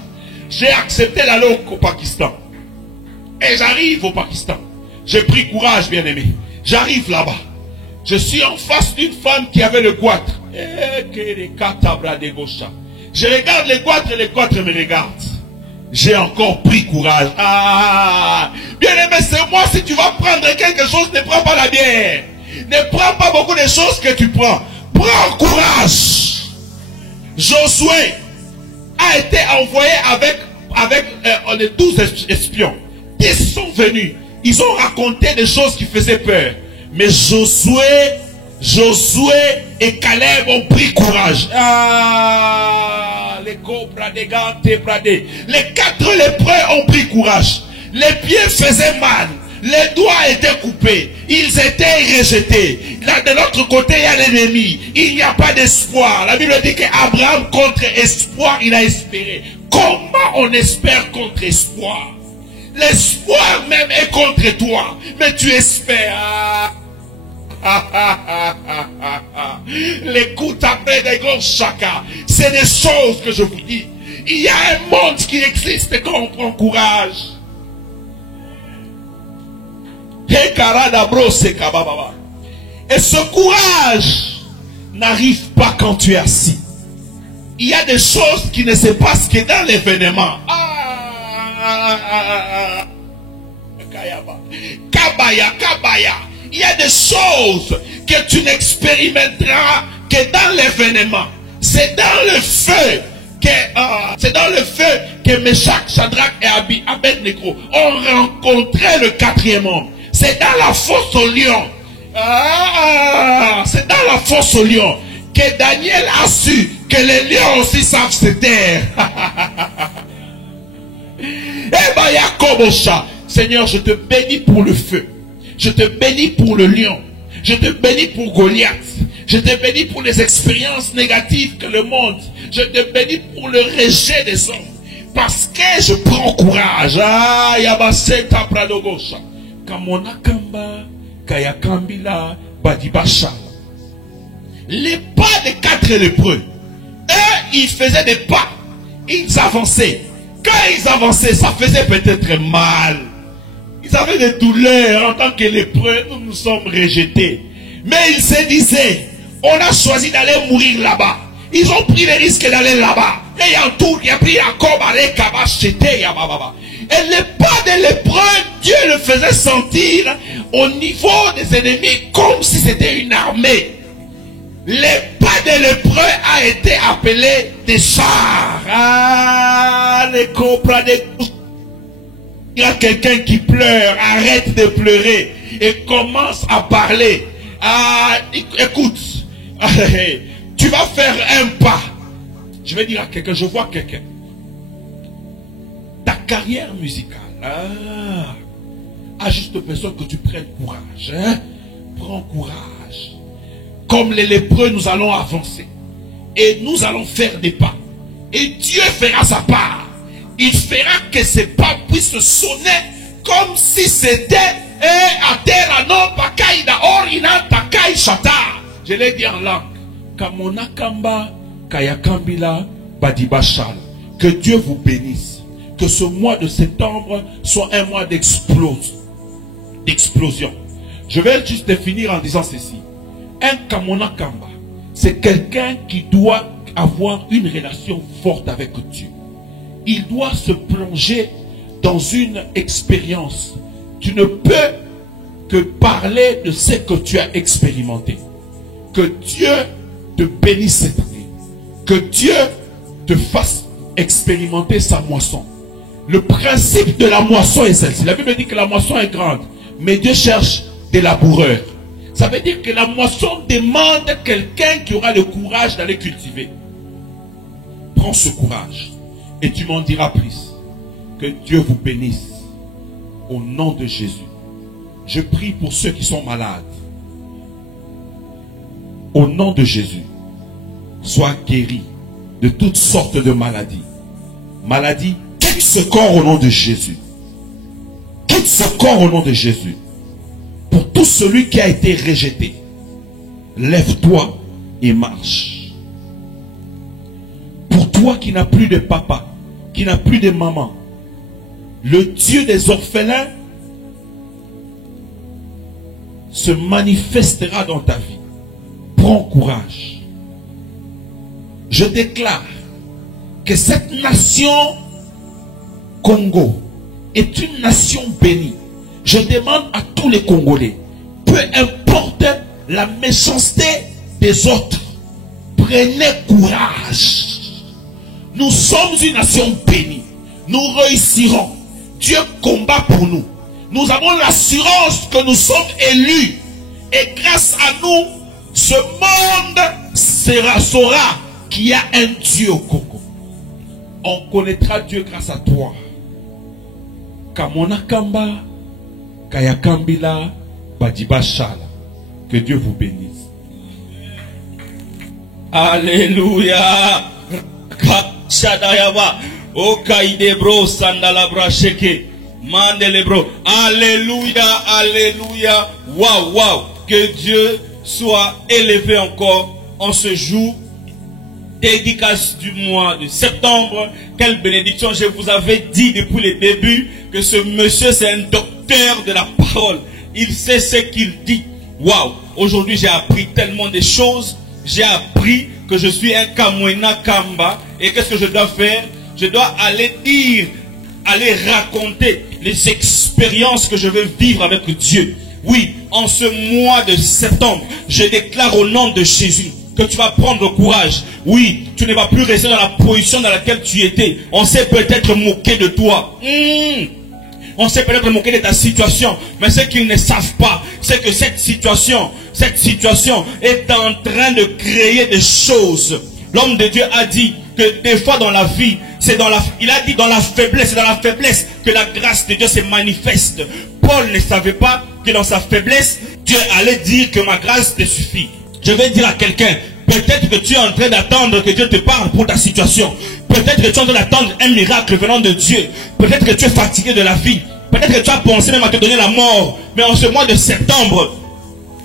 J'ai accepté d'aller au Pakistan. Et j'arrive au Pakistan. J'ai pris courage, bien aimé. J'arrive là-bas. Je suis en face d'une femme qui avait le goitre. Je regarde les goitres et les goitres me regardent. J'ai encore pris courage. Bien aimé, c'est moi, si tu vas prendre quelque chose, ne prends pas la bière. Ne prends pas beaucoup de choses que tu prends. Prends courage. Josué a été envoyé avec les 12 espions. Ils sont venus. Ils ont raconté des choses qui faisaient peur. Mais Josué et Caleb ont pris courage. Les 4 lépreux ont pris courage. Les pieds faisaient mal. Les doigts étaient coupés. Ils étaient rejetés. Là, de l'autre côté, il y a l'ennemi. Il n'y a pas d'espoir. La Bible dit qu'Abraham, contre espoir, il a espéré. Comment on espère contre espoir? L'espoir même est contre toi. Mais tu espères. L'écoute après des gros chacun. C'est des choses que je vous dis. Il y a un monde qui existe quand on prend courage. Et ce courage n'arrive pas quand tu es assis. Il y a des choses qui ne se passent que dans l'événement. Kabaya. Il y a des choses que tu n'expérimenteras que dans l'événement. C'est dans le feu que Meshach, Shadrach et Abednego ont rencontré le 4e homme. C'est dans la fosse au lion. Ah, c'est dans la fosse aux lions que Daniel a su que les lions aussi savent se taire. Seigneur, je te bénis pour le feu. Je te bénis pour le lion. Je te bénis pour Goliath. Je te bénis pour les expériences négatives que le monde. Je te bénis pour le rejet des hommes. Parce que je prends courage. Ah, Yabaseta Pradogosha. Kamonakamba, Kayakambila, Badibasha. Les pas des 4 lépreux. Eux, ils faisaient des pas. Ils avançaient. Quand ils avançaient, ça faisait peut-être mal. Ils avaient des douleurs en tant que lépreux. Nous sommes rejetés. Mais ils se disaient, on a choisi d'aller mourir là-bas. Ils ont pris le risque d'aller là-bas. Et il y a un tour qui a pris à Kobare Kabachete Yababa. Et les pas des lépreux, Dieu le faisait sentir au niveau des ennemis comme si c'était une armée. Les pas des lépreux a été appelé des chars. Ah, les cobras des... Il y a quelqu'un qui pleure, arrête de pleurer et commence à parler. Ah, écoute, tu vas faire un pas. Je vais dire à quelqu'un, je vois quelqu'un. Ta carrière musicale a juste besoin que tu prennes courage. Hein? Prends courage. Comme les lépreux, nous allons avancer. Et nous allons faire des pas. Et Dieu fera sa part. Il fera que ces pas puissent sonner comme si c'était à terre non pakaïda orina takai shata. Je l'ai dit en langue. Kamonakamba kayakambila badibashal. Que Dieu vous bénisse. Que ce mois de septembre soit un mois d'explosion. Je vais juste finir en disant ceci. Un kamonakamba, c'est quelqu'un qui doit avoir une relation forte avec Dieu. Il doit se plonger dans une expérience. Tu ne peux que parler de ce que tu as expérimenté. Que Dieu te bénisse cette année. Que Dieu te fasse expérimenter sa moisson. Le principe de la moisson est celle-ci. La Bible dit que la moisson est grande, mais Dieu cherche des laboureurs. Ça veut dire que la moisson demande quelqu'un qui aura le courage d'aller cultiver. Prends ce courage et tu m'en diras plus. Que Dieu vous bénisse au nom de Jésus. Je prie pour ceux qui sont malades. Au nom de Jésus, sois guéri de toutes sortes de maladies. Maladies, quitte ce corps au nom de Jésus. Quitte ce corps au nom de Jésus. Pour tout celui qui a été rejeté, lève-toi et marche. Pour toi qui n'as plus de papa, qui n'as plus de maman, le Dieu des orphelins se manifestera dans ta vie. Prends courage. Je déclare que cette nation Congo est une nation bénie. Je demande à tous les Congolais, peu importe la méchanceté des autres, prenez courage. Nous sommes une nation bénie. Nous réussirons. Dieu combat pour nous. Nous avons l'assurance que nous sommes élus. Et grâce à nous, ce monde saura qu'il y a un Dieu au Congo. On connaîtra Dieu grâce à toi. Kamonakamba, Kayakambila, Badibashala. Que Dieu vous bénisse. Alléluia. Shadayaba. Okaidebro sandalabra sheke. Mandelebro. Alléluia. Alléluia. Waouh, waouh. Que Dieu soit élevé encore en ce jour. Dédicace du mois de septembre. Quelle bénédiction. Je vous avais dit depuis le début que ce monsieur c'est un docteur de la parole. Il sait ce qu'il dit. Waouh. Aujourd'hui j'ai appris tellement de choses. J'ai appris que je suis un Kamwena Kamba. Et qu'est-ce que je dois faire? Je dois aller dire, aller raconter les expériences que je vais vivre avec Dieu. Oui, en ce mois de septembre, je déclare au nom de Jésus que tu vas prendre courage. Oui, tu ne vas plus rester dans la position dans laquelle tu étais. On s'est peut-être moqué de toi. On s'est peut-être moqué de ta situation, mais ce qu'ils ne savent pas, c'est que cette situation est en train de créer des choses. L'homme de Dieu a dit que des fois dans la vie, il a dit dans la faiblesse, c'est dans la faiblesse que la grâce de Dieu se manifeste. Paul ne savait pas que dans sa faiblesse, Dieu allait dire que ma grâce te suffit. Je vais dire à quelqu'un, peut-être que tu es en train d'attendre que Dieu te parle pour ta situation. Peut-être que tu es en train d'attendre un miracle venant de Dieu. Peut-être que tu es fatigué de la vie. Peut-être que tu as pensé même à te donner la mort. Mais en ce mois de septembre,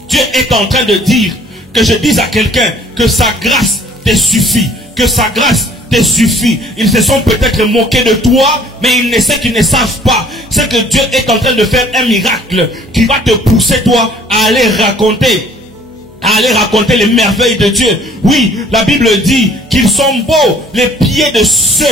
Dieu est en train de dire que je dise à quelqu'un que sa grâce te suffit. Que sa grâce te suffit. Ils se sont peut-être moqués de toi, mais ce qu'ils ne savent pas, c'est que Dieu est en train de faire un miracle qui va te pousser toi à aller raconter les merveilles de Dieu. Oui, la Bible dit qu'ils sont beaux, les pieds de ceux.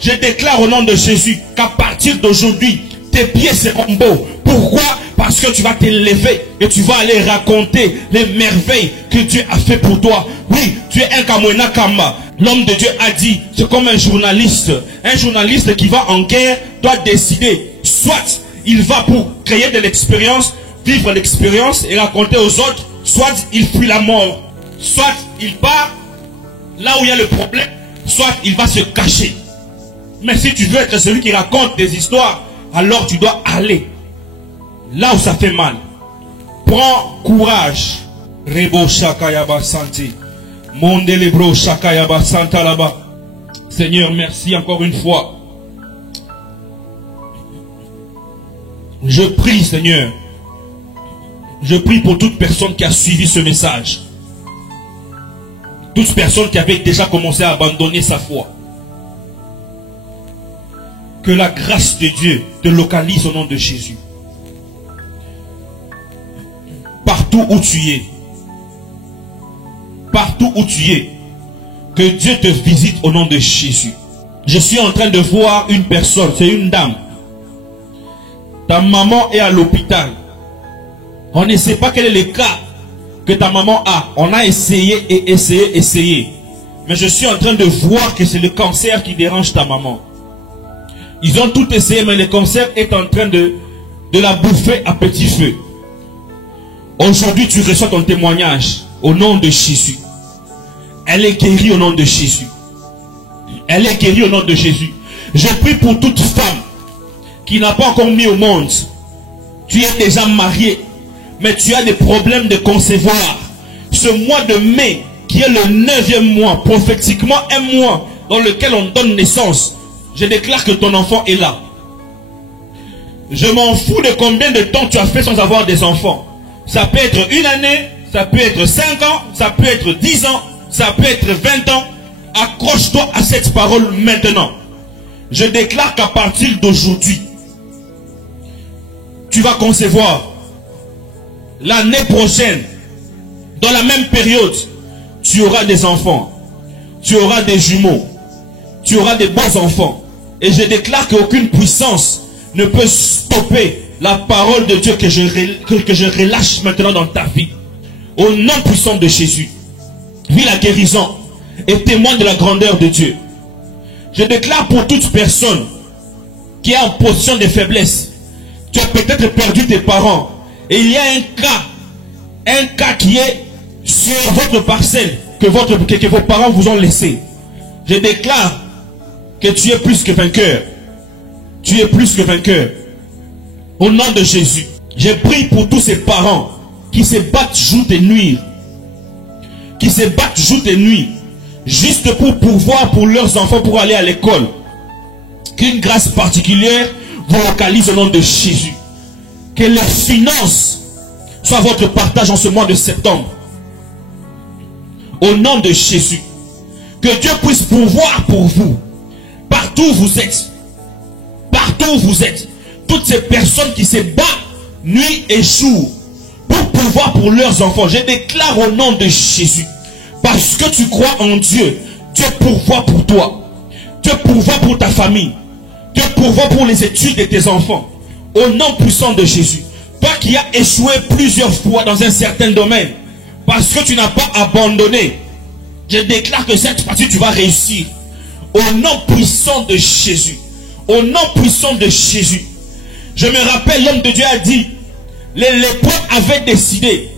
Je déclare au nom de Jésus qu'à partir d'aujourd'hui, tes pieds seront beaux. Pourquoi? Parce que tu vas t'élever et tu vas aller raconter les merveilles que Dieu a fait pour toi. Oui, tu es un Kamwena Kamba. L'homme de Dieu a dit, c'est comme un journaliste. Un journaliste qui va en guerre doit décider. Soit il va pour créer de l'expérience, vivre l'expérience et raconter aux autres, soit il fuit la mort, soit il part là où il y a le problème, soit il va se cacher. Mais si tu veux être celui qui raconte des histoires, alors tu dois aller là où ça fait mal. Prends courage. Rebo Shakayaba Santi. Mondelebro Shakayaba Santa là-bas. Seigneur, merci encore une fois. Je prie, Seigneur. Je prie pour toute personne qui a suivi ce message. Toute personne qui avait déjà commencé à abandonner sa foi. Que la grâce de Dieu te localise au nom de Jésus. Partout où tu es. Partout où tu es. Que Dieu te visite au nom de Jésus. Je suis en train de voir une personne, c'est une dame. Ta maman est à l'hôpital. On ne sait pas quel est le cas que ta maman a. On a essayé et essayé. Mais je suis en train de voir que c'est le cancer qui dérange ta maman. Ils ont tout essayé, mais le cancer est en train de la bouffer à petit feu. Aujourd'hui, tu reçois ton témoignage au nom de Jésus. Elle est guérie au nom de Jésus. Elle est guérie au nom de Jésus. Je prie pour toute femme qui n'a pas encore mis au monde. Tu es déjà marié, mais tu as des problèmes de concevoir. Ce mois de mai, qui est le 9e mois, prophétiquement un mois dans lequel on donne naissance, je déclare que ton enfant est là. Je m'en fous de combien de temps tu as fait sans avoir des enfants. Ça peut être une année, ça peut être 5 ans, ça peut être 10 ans, ça peut être 20 ans. Accroche-toi à cette parole maintenant. Je déclare qu'à partir d'aujourd'hui, tu vas concevoir. L'année prochaine, dans la même période, tu auras des enfants. Tu auras des jumeaux. Tu auras des bons enfants. Et je déclare qu'aucune puissance ne peut stopper la parole de Dieu que je relâche maintenant dans ta vie. Au nom puissant de Jésus, vis la guérison et témoigne de la grandeur de Dieu. Je déclare pour toute personne qui est en position de faiblesse. Tu as peut-être perdu tes parents. Et il y a un cas qui est sur votre parcelle que vos parents vous ont laissé. Je déclare que tu es plus que vainqueur. Tu es plus que vainqueur. Au nom de Jésus, je prie pour tous ces parents qui se battent jour et nuit. Qui se battent jour et nuit. Juste pour pouvoir pour leurs enfants pour aller à l'école. Qu'une grâce particulière vous localise au nom de Jésus. Que les finances soient votre partage en ce mois de septembre. Au nom de Jésus. Que Dieu puisse pourvoir pour vous. Partout où vous êtes. Partout où vous êtes. Toutes ces personnes qui se battent nuit et jour pour pouvoir pour leurs enfants. Je déclare au nom de Jésus. Parce que tu crois en Dieu. Dieu pourvoit pour toi. Dieu pourvoit pour ta famille. Dieu pourvoit pour les études de tes enfants. Au nom puissant de Jésus. Toi qui as échoué plusieurs fois dans un certain domaine. Parce que tu n'as pas abandonné. Je déclare que cette fois-ci tu vas réussir. Au nom puissant de Jésus. Au nom puissant de Jésus. Je me rappelle, l'homme de Dieu a dit, les lépreux avaient décidé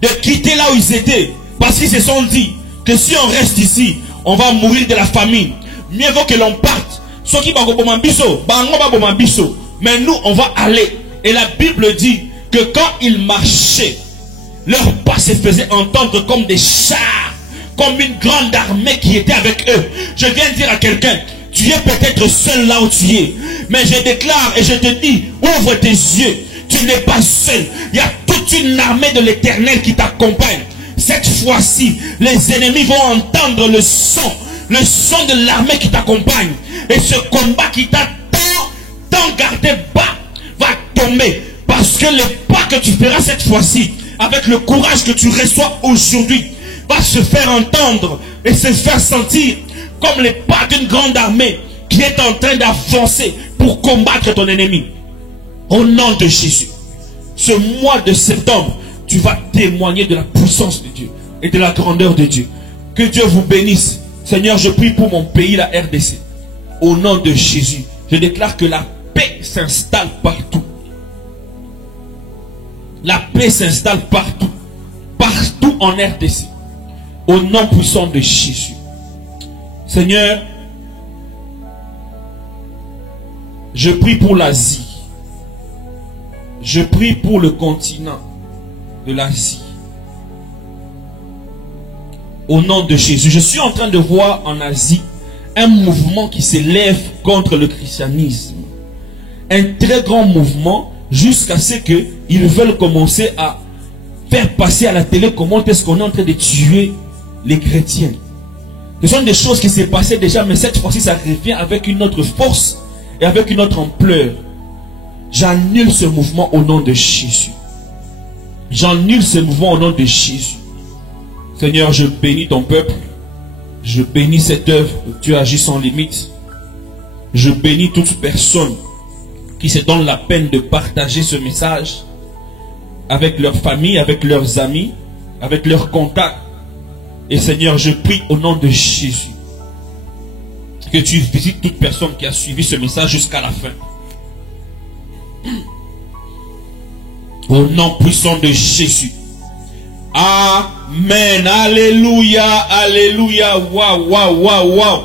de quitter là où ils étaient. Parce qu'ils se sont dit que si on reste ici, on va mourir de la famine. Mieux vaut que l'on parte. Mais nous, on va aller. Et la Bible dit que quand ils marchaient, leurs pas se faisaient entendre comme des chars, comme une grande armée qui était avec eux. Je viens de dire à quelqu'un, tu es peut-être seul là où tu es, mais je déclare et je te dis, ouvre tes yeux, tu n'es pas seul. Il y a toute une armée de l'Éternel qui t'accompagne. Cette fois-ci, les ennemis vont entendre le son de l'armée qui t'accompagne. Et ce combat qui t'a tant gardé bas va tomber. Parce que le pas que tu feras cette fois-ci, avec le courage que tu reçois aujourd'hui, va se faire entendre et se faire sentir comme les pas d'une grande armée qui est en train d'avancer pour combattre ton ennemi. Au nom de Jésus, ce mois de septembre, tu vas témoigner de la puissance de Dieu et de la grandeur de Dieu. Que Dieu vous bénisse. Seigneur, je prie pour mon pays, la RDC. Au nom de Jésus, je déclare que la paix s'installe partout. La paix s'installe partout. Partout en RDC. Au nom puissant de Jésus. Seigneur, je prie pour l'Asie. Je prie pour le continent de l'Asie. Au nom de Jésus. Je suis en train de voir en Asie un mouvement qui s'élève contre le christianisme. Un très grand mouvement jusqu'à ce qu'ils veulent commencer à faire passer à la télé comment est-ce qu'on est en train de tuer les chrétiens. Ce sont des choses qui s'est passées déjà, mais cette fois-ci ça revient avec une autre force et avec une autre ampleur. J'annule ce mouvement au nom de Jésus. J'annule ce mouvement au nom de Jésus. Seigneur, je bénis ton peuple. Je bénis cette œuvre où tu agis sans limite. Je bénis toute personne qui se donne la peine de partager ce message avec leur famille, avec leurs amis, avec leurs contacts. Et Seigneur, je prie au nom de Jésus que tu visites toute personne qui a suivi ce message jusqu'à la fin. Au nom puissant de Jésus. Amen. Alléluia. Alléluia. Waouh, waouh, waouh, waouh.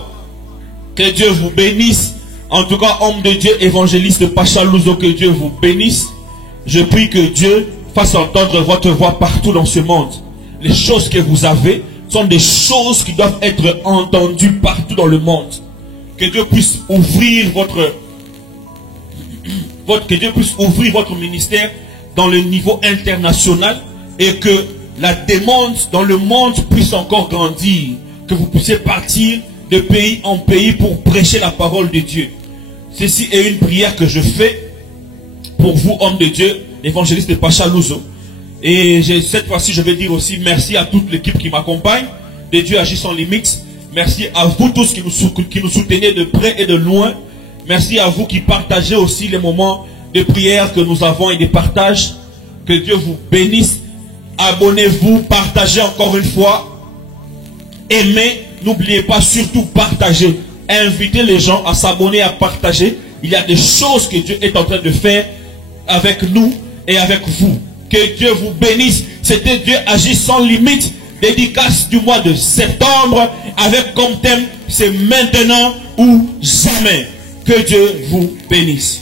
Que Dieu vous bénisse. En tout cas, homme de Dieu, évangéliste Pacha Louzo, que Dieu vous bénisse. Je prie que Dieu fasse entendre votre voix partout dans ce monde. Les choses que vous avez sont des choses qui doivent être entendues partout dans le monde. Que Dieu puisse ouvrir que Dieu puisse ouvrir votre ministère dans le niveau international et que la demande dans le monde puisse encore grandir. Que vous puissiez partir de pays en pays pour prêcher la parole de Dieu. Ceci est une prière que je fais pour vous, hommes de Dieu, évangéliste de Pacha Louzo. Et cette fois-ci, je vais dire aussi merci à toute l'équipe qui m'accompagne. De Dieu agit sans limite. Merci à vous tous qui nous soutenez de près et de loin. Merci à vous qui partagez aussi les moments de prière que nous avons et de partage. Que Dieu vous bénisse. Abonnez-vous, partagez encore une fois. Aimez, n'oubliez pas surtout partager. Invitez les gens à s'abonner, à partager. Il y a des choses que Dieu est en train de faire avec nous et avec vous. Que Dieu vous bénisse. C'était Dieu agit sans limite. Dédicace du mois de septembre avec comme thème c'est maintenant ou jamais. Que Dieu vous bénisse.